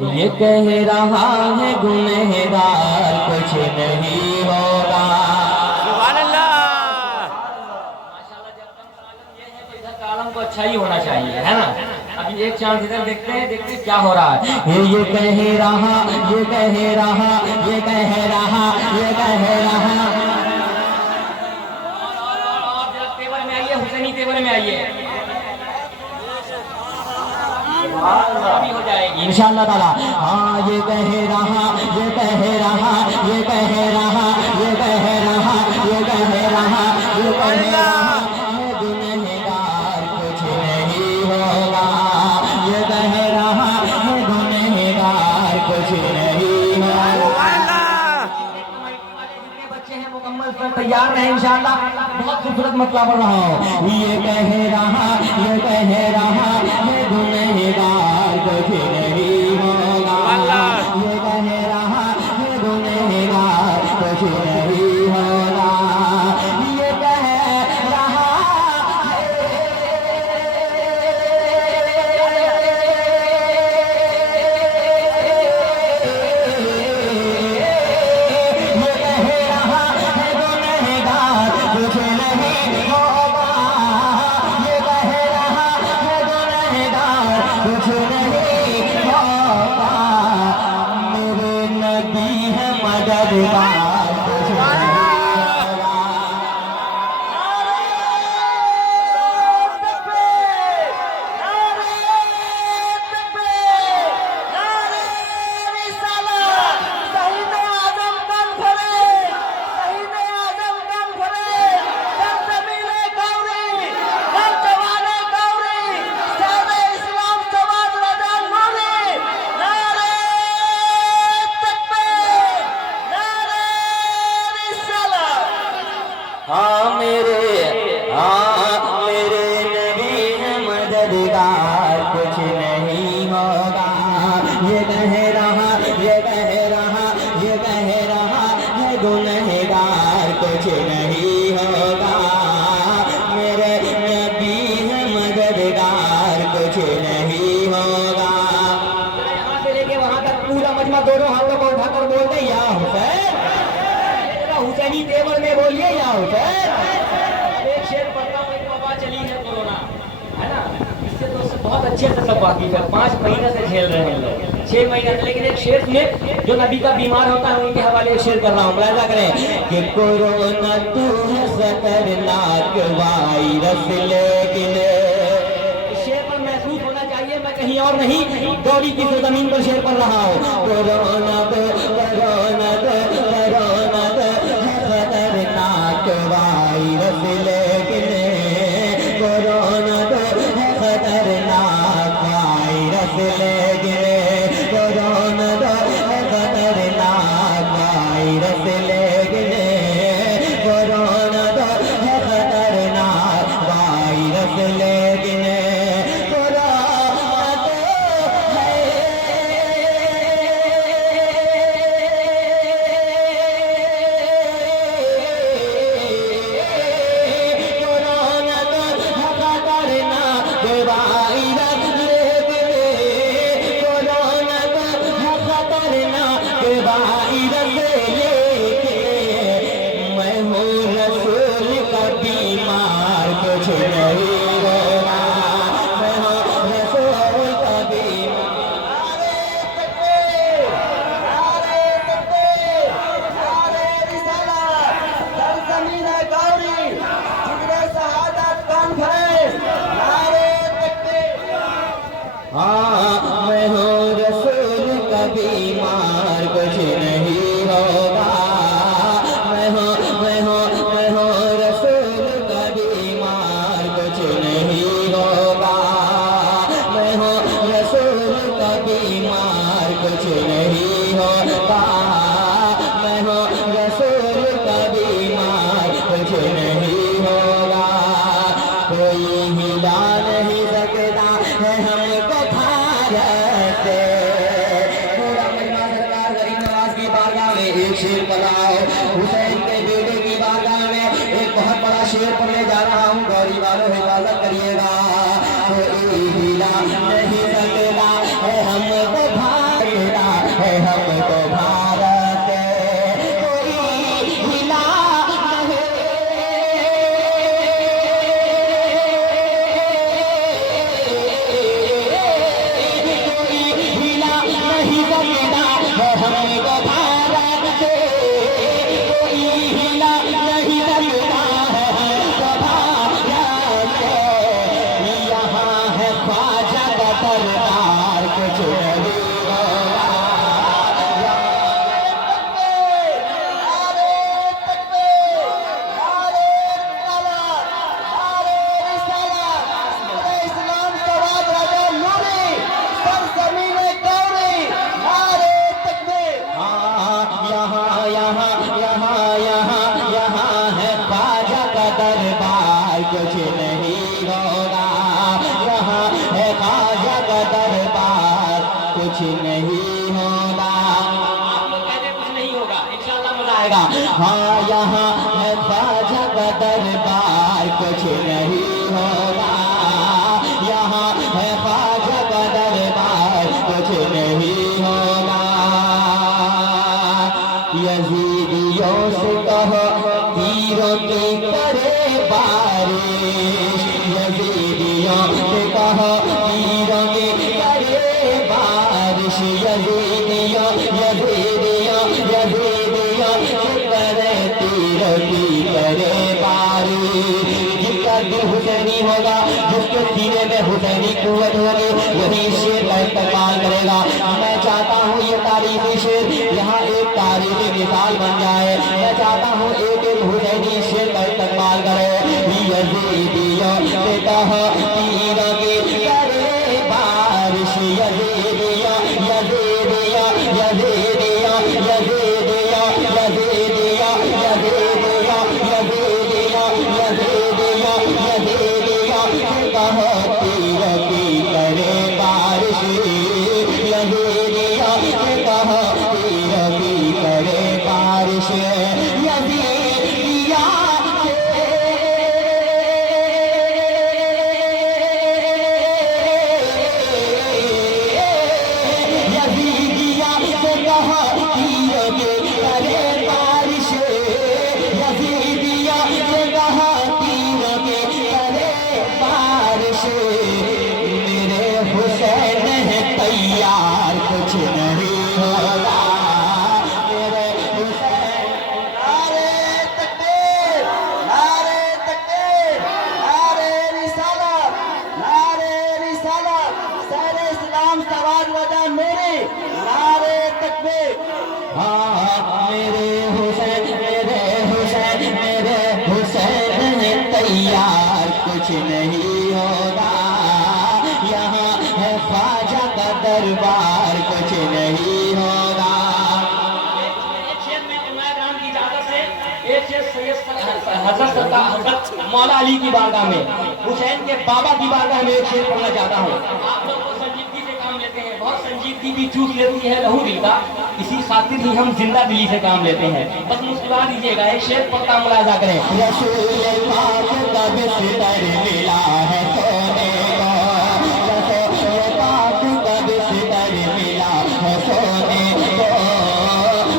ये कह रहा है गुनहगार कुछ नहीं होगा। सुभान अल्लाह। माशाल्लाह, जब तक आलम ये है तो इधर का आलम को अच्छा ही होना चाहिए, है ना। अभी एक चांस इधर देखते हैं क्या हो रहा है। ये कह रहा, ये कह रहा, ये कह रहा, ये कह रहा। और जरा तेवर में आइए, हुसैनी तेवर में आइए, अभी हो जाएगी इंशाअल्लाह ताला। हाँ ये कह रहा, ये कह रहा, ये कह रहा, ये कह रहा, ये कह रहा, ये कह रहा, ये गुनहगार कुछ नहीं होगा। ये कह रहा है गुनहगार कुछ नहीं होगा। बच्चे हैं मुकम्मल पर तैयार रहे इंशाअल्लाह। बहुत खूबसूरत मतला पढ़ रहा हूँ। ये कह रहा, ये कह रहा, ये गुनहगार कुछ नहीं होगा। ये कह रहा है गुनहगार कुछ नहीं होगा। ये कह रहा कुछ नहीं होगा। मेरे नबी है मददगार कुछ नहीं होगा। हाँ मेरे नबी है मददगार कुछ नहीं होगा। ये कह रहा, ये कह रहा, ये कह रहा है गुनहगार कुछ नहीं होगा। मेरे नबी है मददगार कुछ नहीं होगा। यहाँ से लेके वहाँ तक पूरा मजमा दोनों हाथों को उठाकर बोलते या हुसैन, हुसैनी तेवर में बोलिए या हुसैन। एक शेर पढ़ता हूँ, एक वबा चली है कोरोना, है ना। इससे तो उससे बहुत अच्छे से सब वाकिफ है। 5 महीने से झेल रहे हैं लोग, 6 महीने से। लेकिन एक शेर में जो नबी का बीमार होता है उनके हवाले एक शेर कर रहा हूँ, मुलाहिजा करें कि कोरोना तू है खतरनाक वायरस, लेकिन शेर पर महसूस होना चाहिए, मैं कहीं और नहीं गौरी की जमीन पर शेर पढ़ रहा हूँ। कोरोना तो कोरोना तो कोरोना तो खतरनाक वायरस, लेकिन कोरोना तो खतरनाक वायरस, लेकिन कोरोना तो खतरनाक वायरस, लेकिन कोरोना तो खतरनाक वायरस, लेकिन मैं हूँ रसूल का बीमार कुछ नहीं होगा। मैं हूँ रसूल का बीमार। हाँ मैं हूँ रसूल का बीमार कुछ नहीं होगा। मैं हूँ रसूल का बीमार कुछ नहीं होगा। मैं हूँ रसूल का बीमार कुछ नहीं होगा। मैं हूँ रसूल का बीमार कुछ नहीं होगा। कोई हिला नहीं सकता है हमको भारत से। पूरा महिमा सरकार गरीब नवाज की बारगाह में एक शेर पढ़ाओ। हुसैन के बेटे की बारगाह में एक बहुत बड़ा शेर पढ़ने जा रहा हूँ। गौरी वालों हिफाजत करिएगा। कोई हिला नहीं सकता है हमको भारत नहीं होगा। आप लोग कहते कुछ नहीं होगा, इंशाअल्लाह मजा आएगा। हाँ यहाँ है ख्वाजा का दरबार, कुछ नहीं होगा। यहाँ है ख्वाजा का दरबार, कुछ नहीं होगा। यजीदियों से कहो तीरों की करे बारिश, यजीदियों से कहो तीरों की करे बारिश, यजीदियों यजीदियों यजीदियों से करे तीरों की करे बारिश। जिसका दिल हुसैनी होगा, जिसके सीने में हुसैनी कुव्वत होगी, वही शेर का इस्तेमाल करेगा। मैं चाहता हूँ ये तारीखी शेर यहाँ एक तारीखी मिसाल बन जाए। मैं चाहता हूँ एक एक हुसैनी शेर का इस्तेमाल करे। यजीदियों से कहो तीरों की करे बारिश, यजीदियों यजीदियों यजीदियों यजीदियों यजीदियों यजीदियों यजीदियों यजीदियों यजीदियों से कहो तीरों की करे बारिश, यजीदियों से कहो तीरों की करे बारिश। यजीदियों कुछ नहीं होगा। मेरे हुसैन नारे तकबीर, नारे तकबीर, नारे रिसालत, नारे रिसालत, सारे इस्लाम सवाल वजह मेरे नारे तकबीर। हाँ मेरे हुसैन मेरे हुसैन मेरे हुसैन है तैयार, कुछ नहीं होगा। यहाँ है ख्वाजा का दरबार, कुछ नहीं होगा। एक शेर में इमाम की इजाजत से एक शेर हजरत मौला अली की बारगाह में, हुसैन के बाबा की बारगाह में एक शेर पढ़ना चाहता हूँ। आप लोग तो संजीदगी से काम लेते हैं, बहुत संजीदगी भी चूक लेती है लहू दिल का, इसी खातिर ही हम जिंदा दिली से काम लेते हैं। बस मुस्कुरा दीजिएगा, एक शेर पढ़ता मुलाजा करें। रसूल पाक का बिस्तर मिला है सोने को, रसूल पाक का बिस्तर मिला है सोने को,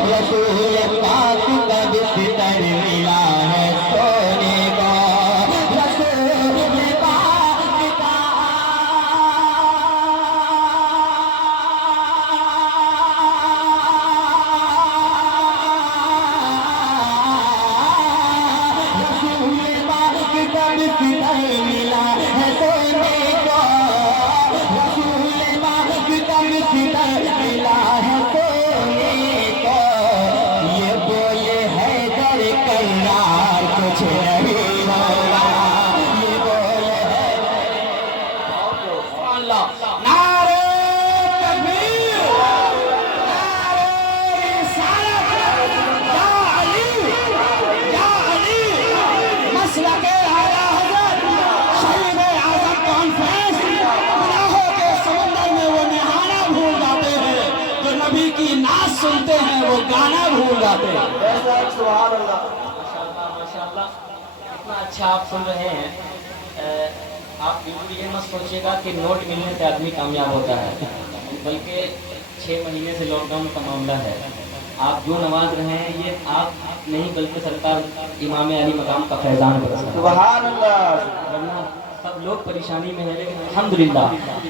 रसूल पाक का बिस्तर मिला है सोने को, रसूल पाक का मिला है सोने को, रसूल पाक का मिला है सोने को। ये बोले हैदर करार, कुछ नहीं होगा। ये बोले नारे तकबीर, नारे रिसालत, या अली, या अली, मसलके आला हज़रत, शहीद आज़म कॉन्फ्रेंस। गुनाहों के समंदर में वो नहाना भूल जाते हैं, जो नबी की नाच सुनते हैं वो गाना भूल जाते हैं। माशाअल्लाह, इतना अच्छा आप सुन रहे हैं। आप बिल्कुल ये मत सोचिएगा कि नोट मिलने से आदमी कामयाब होता है, बल्कि 6 महीने से लॉकडाउन का मामला है। आप जो नवाज रहे हैं ये आप नहीं बल्कि सरकार इमाम अली मकाम का फैजान बरस रहा है। सुभान अल्लाह। वरना सब लोग परेशानी में है, लेकिन अल्हम्दुलिल्लाह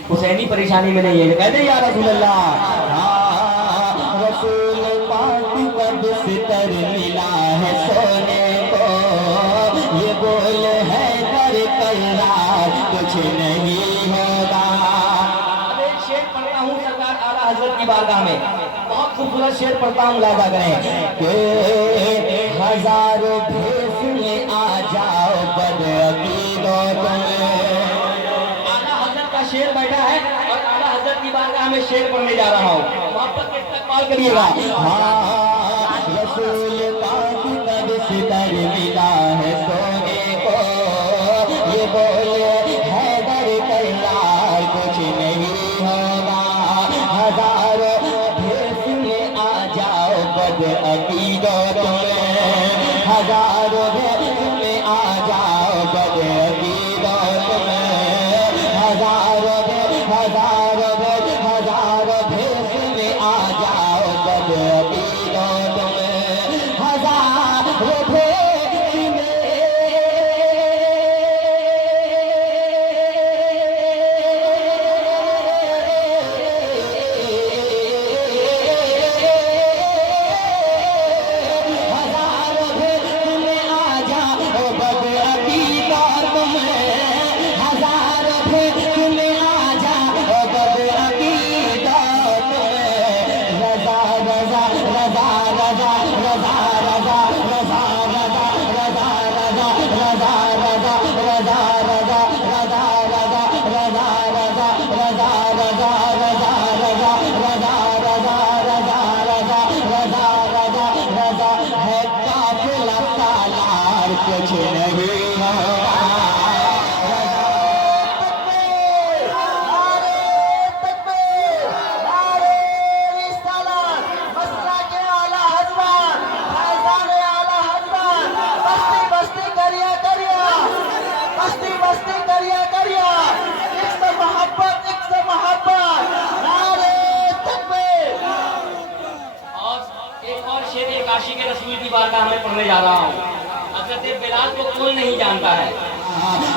हुसैनी परेशानी में नहीं है। कहते या रसूल अल्लाह, हाँ रसूल पाक का बिस्तर मिला है सोने को, ये बोल है कर करार, कुछ नहीं होगा। अब एक शेर पढ़ता हूँ सरकार आला हजरत की बारगाह में, बहुत खूबसूरत शेर पढ़ता हूँ, मुलाजा करें। के हजारों भेष में आ जाओ बदअकीदों तुम्हें। आला हजरत का शेर बैठा है और आला हजरत की बारगाह में शेर पढ़ने जा रहा हूँ, मोहब्बत के इस्तेमाल करिएगा। हाँ रसूल पाक का बिस्तर मिला है सोने को, ये बोले हैदर करार, कुछ नहीं होगा। हजारों बद अकीदत में, हजारों भेष में आ जाओ बद अकीदत में, हजारों भेष में आ जाओ बद अकीदत में, हजारों भेष में कुछ नहीं काशी के रसूल की बारगाह में पढ़ने जा रहा हूँ। हज़रत बिलाल को कौन नहीं जानता है?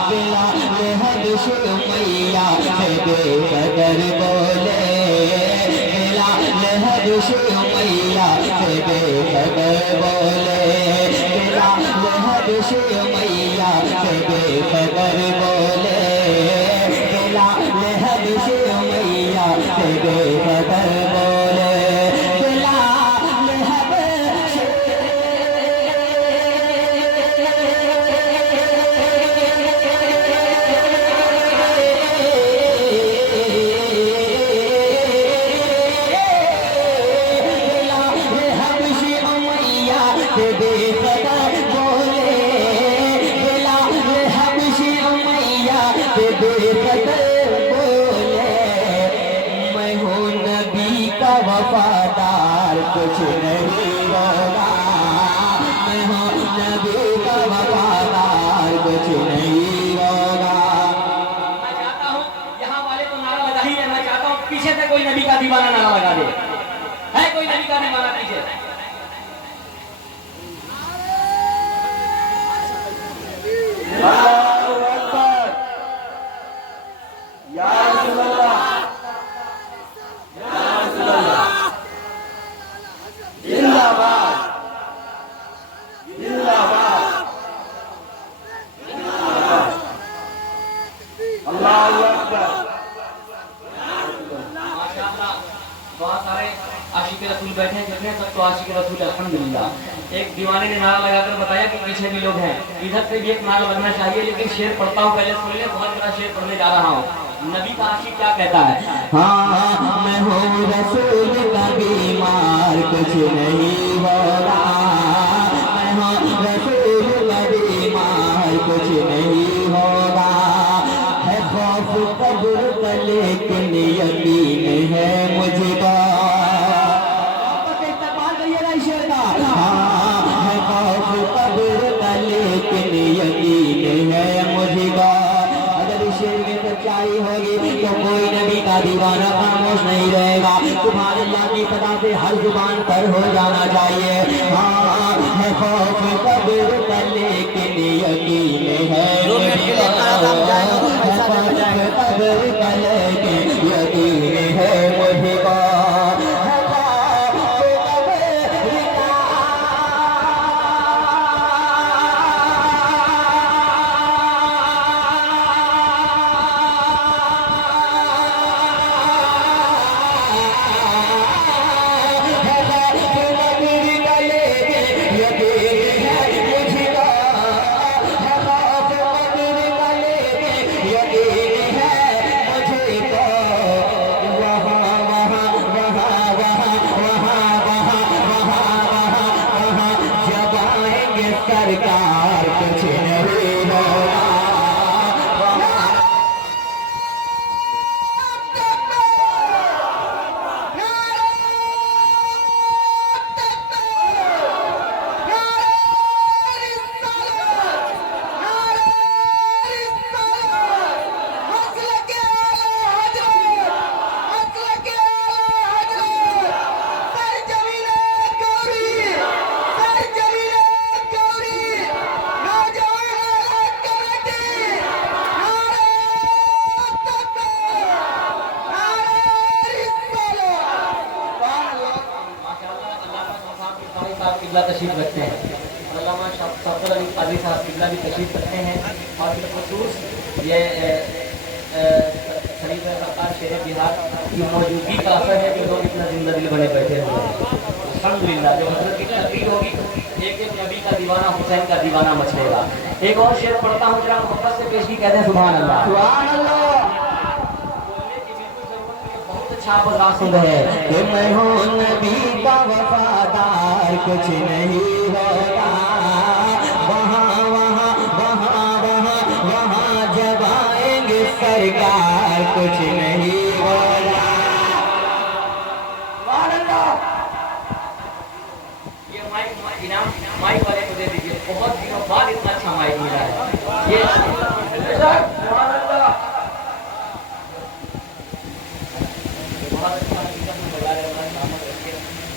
बिलाल हबश मैया से बेकदर बोले, बिलाल हबश मैया से बेकदर बोले, बिलाल हबश मैया से बेकदर बोले, बिलाल हबश मैया से बेकदर बोले, मैं हूँ नबी का वफादार कुछ नहीं होगा, मैं हूँ नबी का वफादार कुछ नहीं होगा। मैं चाहता हूँ यहाँ वाले को नारा लगा ही है, मैं चाहता हूँ पीछे से कोई नबी का दीवाना नारा लगा दे। है कोई नबी का दीवाना पीछे? बहुत सारे आशिक रसूल बैठे हैं, जितने सब तो आशिक रसूल अल्हम्दुलिल्लाह। एक दीवाने ने नारा लगाकर बताया कि पीछे भी लोग हैं, इधर से भी एक नारा लगना चाहिए, लेकिन शेर पढ़ता हूँ, पहले सुन ले। बहुत बड़ा शेर पढ़ने जा रहा हूँ। नबी का आशिक क्या कहता है? हाँ मैं हूँ रसूल का बीमार कुछ नहीं होगा, मैं हूँ रसूल का बीमार कुछ नहीं होगा, है खौफ कब्र का लेकिन यकीन है मुझको। हाँ है खौफ कब्र का लेकिन यकीन है मुझको। अगर इस शेर में सच्चाई होगी तो कोई नबी का दीवाना खामोश नहीं रहेगा। सुभान अल्लाह की सदा से हर जुबान पर हो जाना चाहिए। हाँ है खौफ कब्र का लेकिन यकीन है मुझको, कब्र का लेकिन यकीन है मुझको। साहब किबला तशरीफ रखते हैं, अल्लामा सफदर अली कादरी साहब किबला भी तशरीफ रखते हैं। और बिलखसूस ये शरीफ सरकार शेर बिहार की मौजूदगी का असर है कि लोग इतना जिंदा दिल बने बैठे हुए हैं। अल्हम्दुलिल्लाह जब हज़रत की तकरीर होगी एक एक नबी का दीवाना हुसैन का दीवाना मचलेगा। एक और शेर पढ़ता हूँ जरा मोहब्बत से पेश की, कहते हैं सुभान अल्लाह। सुभान अल्लाह। बोलने की बिल्कुल जरूरत नहीं है, बहुत अच्छा आप अंदाज सुन रहे हैं। कि मैं हूँ नबी का वफादार, कुछ नहीं होगा वहाँ वहाँ वहाँ वहाँ वहाँ जब आएंगे सरकार, कुछ नहीं होगा। ये माइक इनाम माइक वाले को दे दीजिए, बहुत दिनों बाद इतना अच्छा माइक मिला है। ये बहुत अच्छा बजा रहे हैं,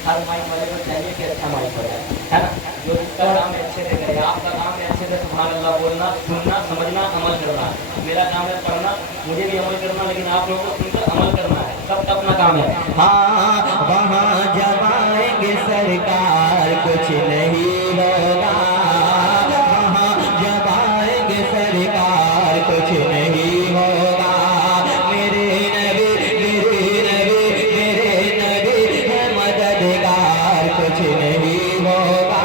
हर माइक वाले को चाहिए कि अच्छा माइक बजाए, है ना। जो जिसका काम है अच्छे से करे, आपका काम है अच्छे से सुभान अल्लाह बोलना, सुनना, समझना, अमल करना। मेरा काम है पढ़ना, मुझे भी अमल करना, लेकिन आप लोगों को सुनकर अमल करना है, सबका अपना काम है। हाँ वहाँ जब आएंगे सरकार, कुछ नहीं होगा वहाँ जब आएंगे सरकार, कुछ नहीं होगा। मेरे नबी है मददगार, कुछ नहीं होगा।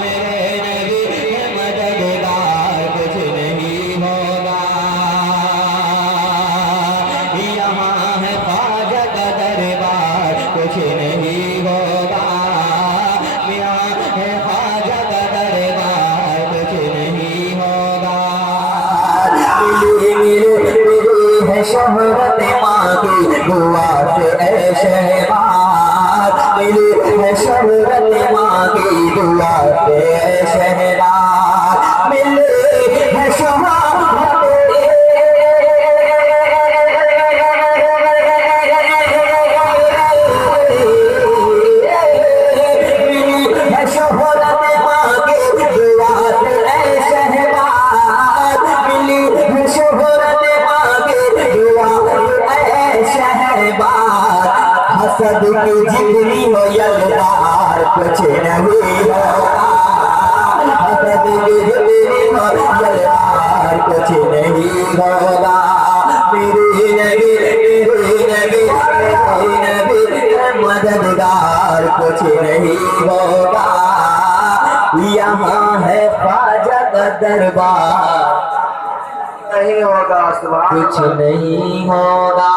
मेरे नबी है मददगार, कुछ नहीं होगा। यहाँ है ख्वाजा का दरबार, कुछ नहीं होगा। यहाँ है ख्वाजा का दरबार, कुछ नहीं होगा। मिली है शोहरत माँ की दुआ से ऐ शहबाज, मिली है शोहरत माँ की दुआ से ऐ शहबाज, मिली है हसद की जिगरी हो यलदार, कुछ नहीं होगा। हसद की जिगरी हो यलदार, कुछ नहीं होगा। मेरे नबी मददगार, कुछ नहीं होगा। यहाँ है ख्वाजा का दरबार, नहीं होगा, कुछ नहीं होगा।